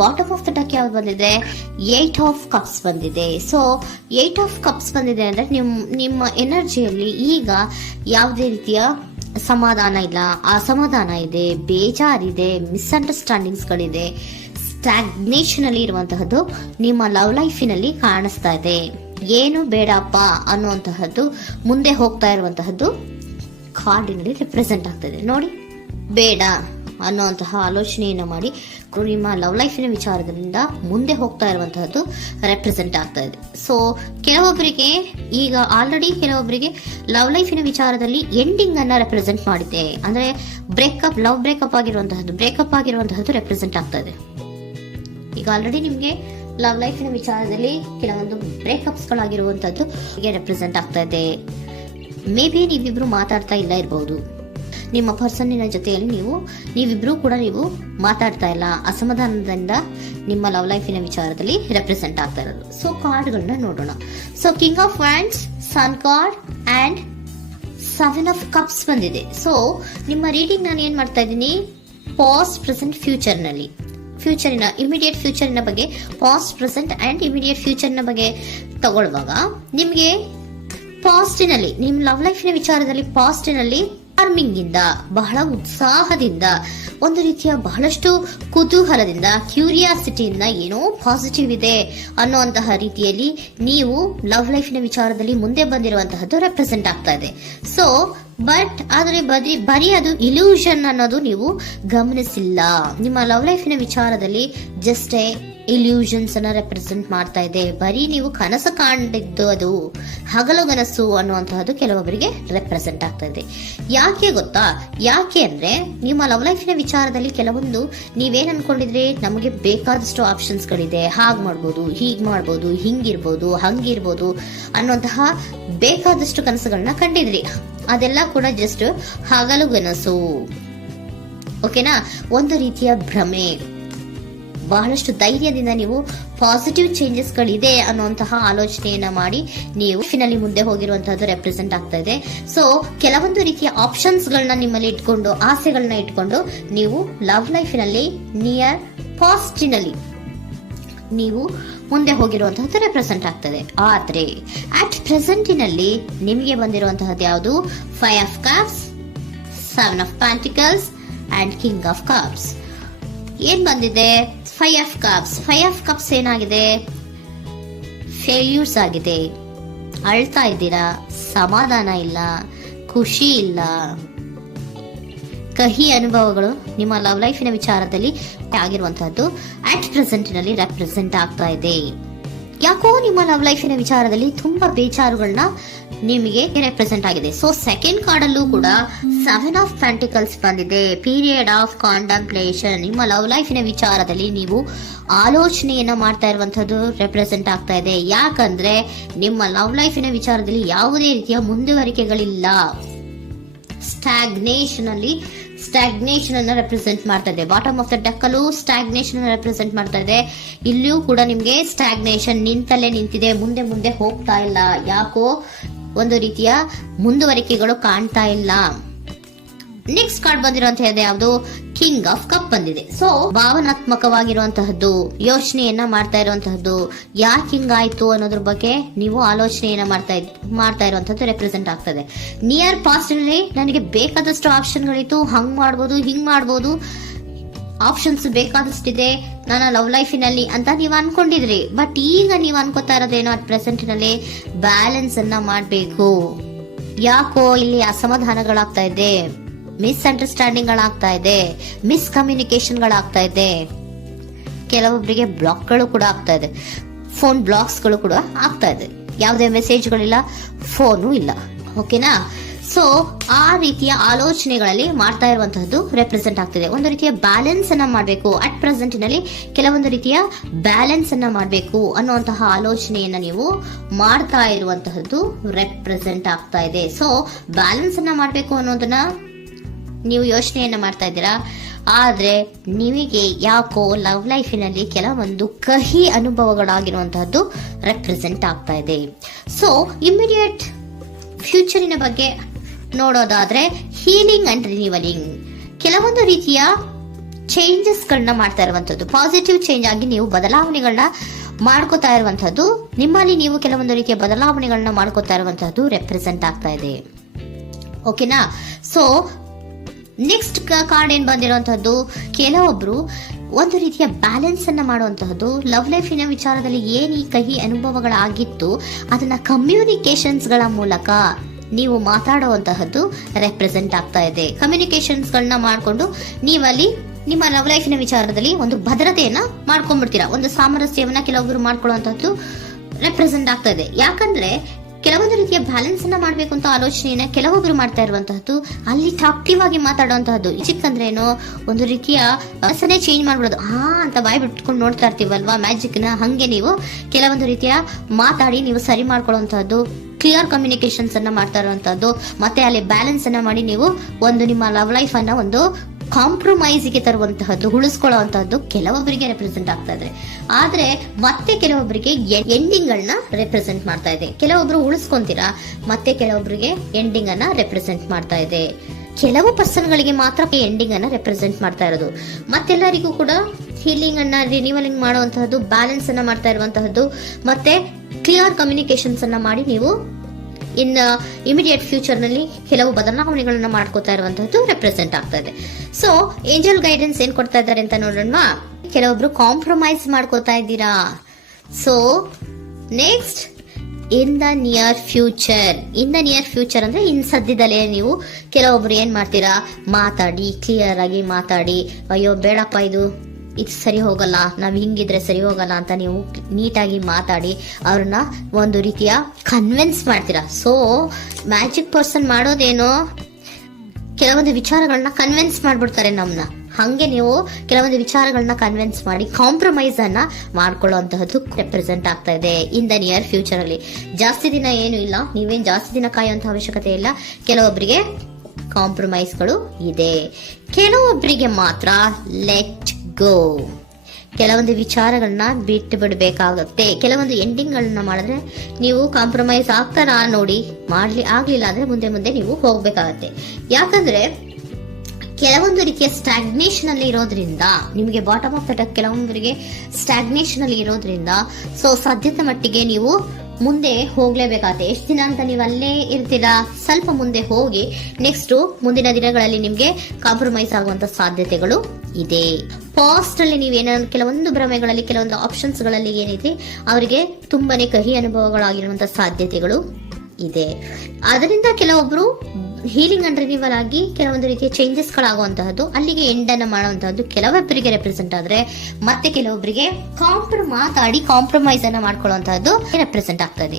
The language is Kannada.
ಬಾಟಮ್ ಆಫ್ ದ ಡಕ್ ಯಾವ್ದು ಬಂದಿದೆ, 8 ಆಫ್ ಕಪ್ಸ್ ಬಂದಿದೆ. ಸೊ 8 ಆಫ್ ಕಪ್ಸ್ ಬಂದಿದೆ ಅಂದ್ರೆ ನಿಮ್ಮ ಎನರ್ಜಿಯಲ್ಲಿ ಈಗ ಯಾವುದೇ ರೀತಿಯ ಸಮಾಧಾನ ಇಲ್ಲ, ಅಸಮಾಧಾನ ಇದೆ, ಬೇಜಾರಿದೆ, ಮಿಸ್ಅಂಡರ್ಸ್ಟ್ಯಾಂಡಿಂಗ್ಸ್ ಗಳಿದೆ, ಸ್ಟಾಗ್ನೇಷನ್ ಅಲ್ಲಿ ಇರುವಂತಹದ್ದು ನಿಮ್ಮ ಲವ್ ಲೈಫಿನಲ್ಲಿ ಕಾಣಿಸ್ತಾ ಇದೆ. ಏನು ಬೇಡಪ್ಪ ಅನ್ನುವಂತಹದ್ದು ಮುಂದೆ ಹೋಗ್ತಾ ಇರುವಂತಹದ್ದು ಕಾರ್ಡಿನಲ್ಲಿ ರೆಪ್ರೆಸೆಂಟ್ ಆಗ್ತದೆ. ನೋಡಿ, ಬೇಡ ಅನ್ನುವಂತಹ ಆಲೋಚನೆಯನ್ನು ಮಾಡಿ ನಿಮ್ಮ ಲವ್ ಲೈಫಿನ ವಿಚಾರದಿಂದ ಮುಂದೆ ಹೋಗ್ತಾ ಇರುವಂತಹದ್ದು ರೆಪ್ರೆಸೆಂಟ್ ಆಗ್ತಾ ಇದೆ. ಸೊ ಕೆಲವೊಬ್ಬರಿಗೆ ಈಗ ಆಲ್ರೆಡಿ ಕೆಲವೊಬ್ಬರಿಗೆ ಲವ್ ಲೈಫಿನ ವಿಚಾರದಲ್ಲಿ ಎಂಡಿಂಗ್ ಅನ್ನ ರೆಪ್ರೆಸೆಂಟ್ ಮಾಡಿದೆ. ಅಂದ್ರೆ ಲವ್ ಬ್ರೇಕಪ್ ಆಗಿರುವಂತಹದ್ದು ರೆಪ್ರೆಸೆಂಟ್ ಆಗ್ತಾ ಇದೆ. ಈಗ ಆಲ್ರೆಡಿ ನಿಮ್ಗೆ ಲವ್ ಲೈಫಿನ ವಿಚಾರದಲ್ಲಿ ಕೆಲವೊಂದು ಬ್ರೇಕಪ್ಸ್ ಗಳಾಗಿರುವಂತದ್ದು ರೆಪ್ರೆಸೆಂಟ್ ಆಗ್ತಾ ಇದೆ. ಮೇ ಬಿ ನೀವಿಬ್ರು ಮಾತಾಡ್ತಾ ಇಲ್ಲ ಇರಬಹುದು, ನಿಮ್ಮ ಪರ್ಸನ್ನಿನ ಜೊತೆಯಲ್ಲಿ ನೀವಿಬ್ರು ಕೂಡ ಮಾತಾಡ್ತಾ ಇಲ್ಲ, ಅಸಮಾಧಾನದಿಂದ ನಿಮ್ಮ ಲವ್ ಲೈಫಿನ ವಿಚಾರದಲ್ಲಿ ರೆಪ್ರೆಸೆಂಟ್ ಆಗ್ತಾ ಇರೋದು. ಸೊ ಕಾರ್ಡ್ಗಳನ್ನ ನೋಡೋಣ. So king of wands, sun card and 7 of cups ಬಂದಿದೆ. ಸೊ ನಿಮ್ಮ ರೀಡಿಂಗ್ ನಾನು ಏನ್ ಮಾಡ್ತಾ ಇದ್ದೀನಿ, ಪಾಸ್ಟ್, ಪ್ರೆಸೆಂಟ್, ಫ್ಯೂಚರಿನ ಇಮಿಡಿಯೇಟ್ ಫ್ಯೂಚರಿನ ಬಗ್ಗೆ, ಪಾಸ್ಟ್, ಪ್ರೆಸೆಂಟ್ ಅಂಡ್ ಇಮಿಡಿಯೇಟ್ ಫ್ಯೂಚರ್ನ ಬಗ್ಗೆ ತಗೊಳ್ಳುವಾಗ ನಿಮ್ಗೆ ಪಾಸ್ಟಿನಲ್ಲಿ ನಿಮ್ಮ ಲವ್ ಲೈಫಿನ ವಿಚಾರದಲ್ಲಿ ಪಾಸ್ಟಿನಲ್ಲಿ ಚಾರ್ಮಿಂಗ್ ಇಂದ, ಬಹಳ ಉತ್ಸಾಹದಿಂದ, ಒಂದು ರೀತಿಯ ಬಹಳಷ್ಟು ಕುತೂಹಲದಿಂದ, ಕ್ಯೂರಿಯಾಸಿಟಿಯಿಂದ ಏನೋ ಪಾಸಿಟಿವ್ ಇದೆ ಅನ್ನುವಂತಹ ರೀತಿಯಲ್ಲಿ ನೀವು ಲವ್ ಲೈಫಿನ ವಿಚಾರದಲ್ಲಿ ಮುಂದೆ ಬಂದಿರುವಂತಹದ್ದು ರೆಪ್ರೆಸೆಂಟ್ ಆಗ್ತಾ ಇದೆ. ಸೊ ಆದರೆ ಬರೀ ಅದು ಇಲ್ಯೂಷನ್ ಅನ್ನೋದು ನೀವು ಗಮನಿಸಿಲ್ಲ. ನಿಮ್ಮ ಲವ್ ಲೈಫಿನ ವಿಚಾರದಲ್ಲಿ ಜಸ್ಟ್ ಇಲ್ಯೂಷನ್ಸ್ ಅನ್ನ ರೆಪ್ರೆಸೆಂಟ್ ಮಾಡ್ತಾ ಇದೆ. ಬರೀ ನೀವು ಕನಸು ಕಾಣಿದ್ದು ಅದು ಹಗಲುಗನಸು ಅನ್ನುವಂತಹದ್ದು ಕೆಲವೊಬ್ಬರಿಗೆ ರೆಪ್ರೆಸೆಂಟ್ ಆಗ್ತಾ ಇದೆ. ಯಾಕೆ ಗೊತ್ತಾ? ಯಾಕೆ ಅಂದ್ರೆ ನಿಮ್ಮ ಲವ್ ಲೈಫಿನ ವಿಚಾರದಲ್ಲಿ ಕೆಲವೊಂದು ನೀವೇನ್ ಅನ್ಕೊಂಡಿದ್ರಿ, ನಮಗೆ ಬೇಕಾದಷ್ಟು ಆಪ್ಷನ್ಸ್ ಗಳಿದೆ, ಹಾಗ್ ಮಾಡ್ಬೋದು, ಹೀಗ್ ಮಾಡ್ಬೋದು, ಹಿಂಗಿರ್ಬೋದು, ಹಂಗಿರ್ಬೋದು ಅನ್ನುವಂತಹ ಬೇಕಾದಷ್ಟು ಕನಸುಗಳನ್ನ ಕಂಡಿದ್ರಿ. ಅದೆಲ್ಲ ಕೂಡ ಜಸ್ಟ್ ಹಗಲುಗನಸು. ಓಕೆನಾ? ಒಂದು ರೀತಿಯ ಭ್ರಮೆ. ಬಹಳಷ್ಟು ಧೈರ್ಯದಿಂದ ನೀವು ಪಾಸಿಟಿವ್ ಚೇಂಜಸ್ ಗಳಿದೆ ಅನ್ನುವಂತಹ ಆಲೋಚನೆಯನ್ನ ಮಾಡಿ ನೀವು ಫಿನಲ್ಲಿ ಮುಂದೆ ಹೋಗಿರುವಂತಹದ್ದು ರೆಪ್ರೆಸೆಂಟ್ ಆಗ್ತಾ ಇದೆ. ಸೊ ಕೆಲವೊಂದು ರೀತಿಯ ಆಪ್ಷನ್ಸ್ ಗಳನ್ನ ನಿಮ್ಮಲ್ಲಿ ಇಟ್ಕೊಂಡು, ಆಸೆಗಳನ್ನ ಇಟ್ಕೊಂಡು ನೀವು ಲವ್ ಲೈಫಿನಲ್ಲಿ ನಿಯರ್ ಪಾಸ್ಟಿನಲ್ಲಿ ನೀವು ಮುಂದೆ ಹೋಗಿರುವಂತಹದ್ದು ರೆಪ್ರೆಸೆಂಟ್ ಆಗ್ತದೆ. ಆದ್ರೆ ಅಟ್ ಪ್ರೆಸೆಂಟಿನಲ್ಲಿ ನಿಮಗೆ ಬಂದಿರುವಂತಹದ್ದು ಯಾವುದು, 5 of cups, 7 of pentacles and king of cups. ಏನ್ ಬಂದಿದೆ? 5 ಆಫ್ ಕಪ್ಸ್. 5 ಆಫ್ ಕಪ್ಸ್ ಏನಾಗಿದೆ? ಫೇಲ್ಯೂರ್ಸ್ ಆಗಿದೆ, ಅಳ್ತಾ ಇದ್ದೀರಾ, ಸಮಾಧಾನ ಇಲ್ಲ, ಖುಷಿ ಇಲ್ಲ, ಕಹಿ ಅನುಭವಗಳು ನಿಮ್ಮ ಲವ್ ಲೈಫಿನ ವಿಚಾರದಲ್ಲಿ ಆಗಿರುವಂತಹದ್ದು ಅಟ್ ಪ್ರೆಸೆಂಟಿನಲ್ಲಿ ರೆಪ್ರೆಸೆಂಟ್ ಆಗ್ತಾ ಇದೆ. ಯಾಕೋ ನಿಮ್ಮ ಲವ್ ಲೈಫಿನ ವಿಚಾರದಲ್ಲಿ ತುಂಬಾ ಬೇಜಾರುಗಳನ್ನ ನಿಮಗೆ ರೆಪ್ರೆಸೆಂಟ್ ಆಗಿದೆ. ಸೊ ಸೆಕೆಂಡ್ ಕಾರ್ಡ್ ಅಲ್ಲೂ ಕೂಡ 7 ಆಫ್ ಪ್ಯಾಂಟಿಕಲ್ಸ್ ಬಂದಿದೆ. Period of contemplation. ನಿಮ್ಮ ಲವ್ ಲೈಫಿನ ವಿಚಾರದಲ್ಲಿ ನೀವು ಆಲೋಚನೆಯನ್ನ ಮಾಡ್ತಾ ಇರುವಂತದ್ದು ರೆಪ್ರೆಸೆಂಟ್ ಆಗ್ತಾ ಇದೆ. ಯಾಕಂದ್ರೆ ನಿಮ್ಮ ಲವ್ ಲೈಫಿನ ವಿಚಾರದಲ್ಲಿ ಯಾವುದೇ ರೀತಿಯ ಮುಂದುವರಿಕೆಗಳಿಲ್ಲ. ಸ್ಟಾಗ್ನೇಷನ್ ಅನ್ನ ರೆಪ್ರೆಸೆಂಟ್ ಮಾಡ್ತಾ ಇದೆ. ಬಾಟಮ್ ಆಫ್ ದ ಡೆಕ್ ಅಲ್ಲೂ ಸ್ಟಾಗ್ನೇಷನ್ ಅನ್ನ ರೆಪ್ರೆಸೆಂಟ್ ಮಾಡ್ತಾ ಇದೆ. ಇಲ್ಲಿಯೂ ಕೂಡ ನಿಮ್ಗೆ ಸ್ಟಾಗ್ನೇಷನ್, ನಿಂತಲ್ಲೇ ನಿಂತಿದೆ, ಮುಂದೆ ಹೋಗ್ತಾ ಇಲ್ಲ. ಯಾಕೋ ಒಂದು ರೀತಿಯ ಮುಂದುವರಿಕೆಗಳು ಕಾಣ್ತಾ ಇಲ್ಲ. ನೆಕ್ಸ್ಟ್ ಕಾರ್ಡ್ ಬಂದಿರುವಂತಹದ್ದು ಯಾವುದು? ಕಿಂಗ್ ಆಫ್ ಕಪ್ ಬಂದಿದೆ. ಸೊ ಭಾವನಾತ್ಮಕವಾಗಿರುವಂತಹದ್ದು, ಯೋಚನೆಯನ್ನ ಮಾಡ್ತಾ ಇರುವಂತಹದ್ದು, ಯಾಕೆ ಹಿಂಗಾಯ್ತು ಅನ್ನೋದ್ರ ಬಗ್ಗೆ ನೀವು ಆಲೋಚನೆಯನ್ನ ಮಾಡ್ತಾ ಇರುವಂತಹದ್ದು ರೆಪ್ರೆಸೆಂಟ್ ಆಗ್ತದೆ. ನಿಯರ್ ಪಾಸ್ಟ್ ನಲ್ಲಿ ನನಗೆ ಬೇಕಾದಷ್ಟು ಆಪ್ಷನ್ ಗಳಿತ್ತು, ಹಂಗ್ ಮಾಡ್ಬೋದು, ಹಿಂಗ್ ಮಾಡ್ಬೋದು, ಆಪ್ಷನ್ಸ್ ಬೇಕಾದಷ್ಟಿದೆ ನನ್ನ ಲವ್ ಲೈಫಿನಲ್ಲಿ ಅಂತ ನೀವು ಅನ್ಕೊಂಡಿದ್ರಿ. ಬಟ್ ಈಗ ನೀವು ಅನ್ಕೋತಾ ಇರೋದೇನೋ ಅಟ್ ಪ್ರೆಸೆಂಟ್ ನಲ್ಲಿ ಬ್ಯಾಲೆನ್ಸ್ ಅನ್ನ ಮಾಡ್ಬೇಕು. ಯಾಕೋ ಇಲ್ಲಿ ಅಸಮಾಧಾನಗಳಾಗ್ತಾ ಇದೆ, ಮಿಸ್ಅಂಡರ್ಸ್ಟ್ಯಾಂಡಿಂಗ್ ಗಳಾಗ್ತಾ ಇದೆ, ಮಿಸ್ಕಮ್ಯುನಿಕೇಶನ್ ಗಳಾಗ್ತಾ ಇದೆ, ಕೆಲವೊಬ್ಬರಿಗೆ ಬ್ಲಾಕ್ಗಳು ಕೂಡ ಆಗ್ತಾ ಇದೆ, ಫೋನ್ ಬ್ಲಾಕ್ಸ್ ಗಳು ಕೂಡ ಆಗ್ತಾ ಇದೆ, ಯಾವುದೇ ಮೆಸೇಜ್ಗಳಿಲ್ಲ, ಫೋನು ಇಲ್ಲ. ಓಕೆನಾ? ಸೊ ಆ ರೀತಿಯ ಆಲೋಚನೆಗಳಲ್ಲಿ ಮಾಡ್ತಾ ಇರುವಂತಹದ್ದು ರೆಪ್ರೆಸೆಂಟ್ ಆಗ್ತಿದೆ. ಒಂದು ರೀತಿಯ ಬ್ಯಾಲೆನ್ಸ್ ಅನ್ನ ಮಾಡಬೇಕು, ಅಟ್ ಪ್ರೆಸೆಂಟ್ ನಲ್ಲಿ ಕೆಲವೊಂದು ರೀತಿಯ ಬ್ಯಾಲೆನ್ಸ್ ಅನ್ನ ಮಾಡಬೇಕು ಅನ್ನುವಂತಹ ಆಲೋಚನೆಯನ್ನ ನೀವು ಮಾಡ್ತಾ ಇರುವಂತಹದ್ದು ರೆಪ್ರೆಸೆಂಟ್ ಆಗ್ತಾ ಇದೆ. ಸೊ ಬ್ಯಾಲೆನ್ಸ್ ಅನ್ನ ಮಾಡಬೇಕು ಅನ್ನೋದನ್ನ ನೀವು ಯೋಚನೆಯನ್ನ ಮಾಡ್ತಾ ಇದ್ದೀರಾ. ಆದ್ರೆ ನಿಮಗೆ ಯಾಕೋ ಲವ್ ಲೈಫಿನಲ್ಲಿ ಕೆಲವೊಂದು ಕಹಿ ಅನುಭವಗಳಾಗಿರುವಂತಹದ್ದು ರೆಪ್ರೆಸೆಂಟ್ ಆಗ್ತಾ ಇದೆ. ಸೊ ಇಮಿಡಿಯೇಟ್ ಫ್ಯೂಚರಿನ ಬಗ್ಗೆ ನೋಡೋದಾದ್ರೆ ಹೀಲಿಂಗ್ ಅಂಡ್ ರಿನಿವಲಿಂಗ್, ಕೆಲವೊಂದು ರೀತಿಯ ಚೇಂಜಸ್ ಗಳನ್ನ ಮಾಡ್ತಾ ಇರುವಂತದ್ದು, ಪಾಸಿಟಿವ್ ಚೇಂಜ್ ಆಗಿ ನೀವು ಬದಲಾವಣೆಗಳನ್ನ ಮಾಡ್ಕೋತಾ ಇರುವಂತದ್ದು, ನಿಮ್ಮಲ್ಲಿ ನೀವು ಕೆಲವೊಂದು ರೀತಿಯ ಬದಲಾವಣೆಗಳನ್ನ ಮಾಡ್ಕೋತಾ ಇರುವಂತದ್ದು ರೆಪ್ರೆಸೆಂಟ್ ಆಗ್ತಾ ಇದೆ. ಓಕೆನಾ? ಸೊ ನೆಕ್ಸ್ಟ್ ಕಾರ್ಡ್ ಏನ್ ಬಂದಿರುವಂತದ್ದು, ಕೆಲವೊಬ್ರು ಒಂದು ರೀತಿಯ ಬ್ಯಾಲೆನ್ಸ್ ಅನ್ನ ಮಾಡುವಂತಹದ್ದು, ಲವ್ ಲೈಫಿನ ವಿಚಾರದಲ್ಲಿ ಏನ್ ಈ ಕಹಿ ಅನುಭವಗಳಾಗಿತ್ತು ಅದನ್ನ ಕಮ್ಯುನಿಕೇಶನ್ಸ್ ಗಳ ಮೂಲಕ ನೀವು ಮಾತಾಡುವಂತಹದ್ದು ರೆಪ್ರೆಸೆಂಟ್ ಆಗ್ತಾ ಇದೆ. ಕಮ್ಯುನಿಕೇಶನ್ಸ್ ಗಳನ್ನ ಮಾಡ್ಕೊಂಡು ನೀವಲ್ಲಿ ನಿಮ್ಮ ಲವ್ ಲೈಫಿನ ವಿಚಾರದಲ್ಲಿ ಒಂದು ಭದ್ರತೆಯನ್ನ ಮಾಡ್ಕೊಂಡ್ಬಿಡ್ತೀರಾ, ಒಂದು ಸಾಮರಸ್ಯವನ್ನ ಕೆಲವೊಬ್ರು ಮಾಡ್ಕೊಳ್ಳುವಂತಹದ್ದು ರೆಪ್ರೆಸೆಂಟ್ ಆಗ್ತಾ ಇದೆ. ಯಾಕಂದ್ರೆ ಕೆಲವೊಂದು ರೀತಿಯ ಬ್ಯಾಲೆನ್ಸ್ ಅನ್ನ ಮಾಡ್ಬೇಕು ಅಂತ ಆಲೋಚನೆಯನ್ನ ಕೆಲವೊಬ್ರು ಮಾಡ್ತಾ ಇರುವಂತಹದ್ದು, ಅಲ್ಲಿ ಟಾಕ್ಟಿವ್ ಆಗಿ ಮಾತಾಡುವಂತಹದ್ದು. ಚಿಕ್ಕಂದ್ರೆ ಏನೋ ಒಂದು ರೀತಿಯ ಹೆಸರೇ ಚೇಂಜ್ ಮಾಡ್ಬಿಡೋದು, ಅಂತ ಬಾಯಿ ಬಿಟ್ಕೊಂಡು ನೋಡ್ತಾ ಇರ್ತೀವಲ್ವಾ ಮ್ಯಾಜಿಕ್ ನ, ಹಂಗೆ ನೀವು ಕೆಲವೊಂದು ರೀತಿಯ ಮಾತಾಡಿ ನೀವು ಸರಿ ಮಾಡ್ಕೊಳ್ಳುವಂತಹದ್ದು, ಕ್ಲಿಯರ್ ಕಮ್ಯುನಿಕೇಶನ್ಸ್ ಅನ್ನ ಮಾಡ್ತಾ ಇರುವಂತಹದ್ದು, ಮತ್ತೆ ಅಲ್ಲಿ ಬ್ಯಾಲೆನ್ಸ್ ಅನ್ನ ಮಾಡಿ ನೀವು ಒಂದು ನಿಮ್ಮ ಲವ್ ಲೈಫ್ ಅನ್ನ ಒಂದು ಕಾಂಪ್ರಮೈಸ್ಗೆ ತರುವಂತಹದ್ದು, ಉಳಿಸ್ಕೊಳ್ಳುವಂತಹದ್ದು ಕೆಲವೊಬ್ಬರಿಗೆ ರೆಪ್ರೆಸೆಂಟ್ ಆಗ್ತಾ ಇದೆ. ಆದ್ರೆ ಮತ್ತೆ ಕೆಲವೊಬ್ಬರಿಗೆ ಎಂಡಿಂಗ್ ಗಳನ್ನ ರೆಪ್ರೆಸೆಂಟ್ ಮಾಡ್ತಾ ಇದೆ. ಕೆಲವೊಬ್ರು ಉಳಿಸ್ಕೊಂತೀರಾ, ಮತ್ತೆ ಕೆಲವೊಬ್ಬರಿಗೆ ಎಂಡಿಂಗ್ ಅನ್ನ ರೆಪ್ರೆಸೆಂಟ್ ಮಾಡ್ತಾ ಇದೆ. ಕೆಲವು ಪರ್ಸನ್ ಗಳಿಗೆ ಮಾತ್ರ ಎಂಡಿಂಗ್ ಅನ್ನ ರೆಪ್ರೆಸೆಂಟ್ ಮಾಡ್ತಾ ಇರೋದು, ಮತ್ತೆಲ್ಲರಿಗೂ ಕೂಡ ಹೀಲಿಂಗ್ ಅನ್ನ ರಿನಿವಲಿಂಗ್ ಮಾಡುವಂತಹದ್ದು, ಬ್ಯಾಲೆನ್ಸ್ ಅನ್ನ ಮಾಡ್ತಾ ಇರುವಂತಹದ್ದು, ಮತ್ತೆ ಕ್ಲಿಯರ್ ಕಮ್ಯುನಿಕೇಶನ್ಸ್ ಅನ್ನ ಮಾಡಿ ನೀವು ಇನ್ ಇಮಿಡಿಯೇಟ್ ಫ್ಯೂಚರ್ ನಲ್ಲಿ ಕೆಲವು ಬದಲಾವಣೆಗಳನ್ನ ಮಾಡ್ಕೋತಾ ಇರುವಂತಹದ್ದು ರೆಪ್ರೆಸೆಂಟ್ ಆಗ್ತಾ ಇದೆ. ಸೊ ಏಂಜಲ್ ಗೈಡೆನ್ಸ್ ಏನ್ ಕೊಡ್ತಾ ಇದ್ದಾರೆ ಅಂತ ನೋಡೋಣ. ಕೆಲವೊಬ್ರು ಕಾಂಪ್ರಮೈಸ್ ಮಾಡ್ಕೋತಾ ಇದ್ದೀರಾ. So next, in the near future ಅಂದ್ರೆ ಇನ್ ಸದ್ಯದಲ್ಲೇ ನೀವು ಕೆಲವೊಬ್ರು ಏನ್ ಮಾಡ್ತೀರಾ, ಮಾತಾಡಿ ಕ್ಲಿಯರ್ ಆಗಿ ಮಾತಾಡಿ, ಅಯ್ಯೋ ಬೇಡಪ್ಪ ಇದು ಸರಿ ಹೋಗಲ್ಲ, ನಾವ್ ಹಿಂಗಿದ್ರೆ ಸರಿ ಹೋಗಲ್ಲ ಅಂತ ನೀವು ನೀಟಾಗಿ ಮಾತಾಡಿ ಅವ್ರನ್ನ ಒಂದು ರೀತಿಯ ಕನ್ವಿನ್ಸ್ ಮಾಡ್ತೀರಾ. ಸೊ ಮ್ಯಾಜಿಕ್ ಪರ್ಸನ್ ಮಾಡೋದೇನೋ ಕೆಲವೊಂದು ವಿಚಾರಗಳನ್ನ ಕನ್ವಿನ್ಸ್ ಮಾಡ್ಬಿಡ್ತಾರೆ ನಮ್ನ, ಹಂಗೆ ನೀವು ಕೆಲವೊಂದು ವಿಚಾರಗಳನ್ನ ಕನ್ವಿನ್ಸ್ ಮಾಡಿ ಕಾಂಪ್ರಮೈಸ್ ಅನ್ನ ಮಾಡ್ಕೊಳ್ಳುವಂತಹದ್ದು ರೆಪ್ರೆಸೆಂಟ್ ಆಗ್ತಾ ಇದೆ ಇನ್ ದ ನಿಯರ್ ಫ್ಯೂಚರ್ ಅಲ್ಲಿ. ಜಾಸ್ತಿ ದಿನ ಏನು ಇಲ್ಲ, ನೀವೇನ್ ಜಾಸ್ತಿ ದಿನ ಕಾಯುವಂತ ಅವಶ್ಯಕತೆ ಇಲ್ಲ. ಕೆಲವೊಬ್ಬರಿಗೆ ಕಾಂಪ್ರಮೈಸ್ಗಳು ಇದೆ, ಕೆಲವೊಬ್ಬರಿಗೆ ಮಾತ್ರ ಲೆಟ್ ಗೋ. ಕೆಲವೊಂದು ವಿಚಾರಗಳನ್ನ ಬಿಟ್ಟು ಬಿಡಬೇಕಾಗುತ್ತೆ. ಕೆಲವೊಂದು ಎಂಡಿಂಗ್ ಗಳನ್ನ ಮಾಡಿದ್ರೆ ನೀವು ಕಾಂಪ್ರಮೈಸ್ ಆಗ್ತಾರಾ ನೋಡಿ, ಆಗ್ಲಿಲ್ಲ ಅಂದ್ರೆ ಮುಂದೆ ನೀವು ಹೋಗ್ಬೇಕಾಗತ್ತೆ. ಯಾಕಂದ್ರೆ ಕೆಲವೊಂದು ರೀತಿಯ ಸ್ಟಾಗ್ನೇಷನ್ ಅಲ್ಲಿ ಇರೋದ್ರಿಂದ, ನಿಮಗೆ ಬಾಟಮ್ ಆಫ್ ದ ಡೆಕ್ ಕೆಲವೊಬ್ಬರಿಗೆ ಸ್ಟಾಗ್ನೇಷನ್ ಅಲ್ಲಿ ಇರೋದ್ರಿಂದ, ಸೊ ಸಾಧ್ಯತೆ ಮಟ್ಟಿಗೆ ನೀವು ಮುಂದೆ ಹೋಗ್ಲೇಬೇಕಾಗತ್ತೆ. ಎಷ್ಟು ದಿನ ಅಂತ ನೀವು ಅಲ್ಲೇ ಇರ್ತೀರಾ, ಸ್ವಲ್ಪ ಮುಂದೆ ಹೋಗಿ ನೆಕ್ಸ್ಟ್ ಮುಂದಿನ ದಿನಗಳಲ್ಲಿ ನಿಮ್ಗೆ ಕಾಂಪ್ರಮೈಸ್ ಆಗುವಂತ ಸಾಧ್ಯತೆಗಳು ಇದೆ. ಪಾಸ್ಟ್ ಅಲ್ಲಿ ನೀವೇನಾದ್ರು ಕೆಲವೊಂದು ಭ್ರಮೆಗಳಲ್ಲಿ, ಕೆಲವೊಂದು ಆಪ್ಷನ್ಸ್ ಗಳಲ್ಲಿ ಏನಿದೆ ಅವರಿಗೆ ತುಂಬಾನೇ ಕಹಿ ಅನುಭವಗಳಾಗಿರುವಂತಹ ಸಾಧ್ಯತೆಗಳು ಇದೆ. ಅದರಿಂದ ಕೆಲವೊಬ್ರು ಹೀಲಿಂಗ್ ಅಂಡ್ ರಿನಿವಲ್ ಆಗಿ ಕೆಲವೊಂದು ರೀತಿಯ ಚೇಂಜಸ್ ಗಳಾಗುವಂತಹದ್ದು, ಅಲ್ಲಿಗೆ ಎಂಡ್ ಅನ್ನ ಮಾಡುವಂತಹದ್ದು ಕೆಲವೊಬ್ಬರಿಗೆ ರೆಪ್ರೆಸೆಂಟ್ ಆದ್ರೆ, ಮತ್ತೆ ಕೆಲವೊಬ್ಬರಿಗೆ ಮಾತಾಡಿ ಕಾಂಪ್ರಮೈಸ್ ಅನ್ನ ಮಾಡ್ಕೊಳ್ಳುವಂತಹದ್ದು ರೆಪ್ರೆಸೆಂಟ್ ಆಗ್ತದೆ.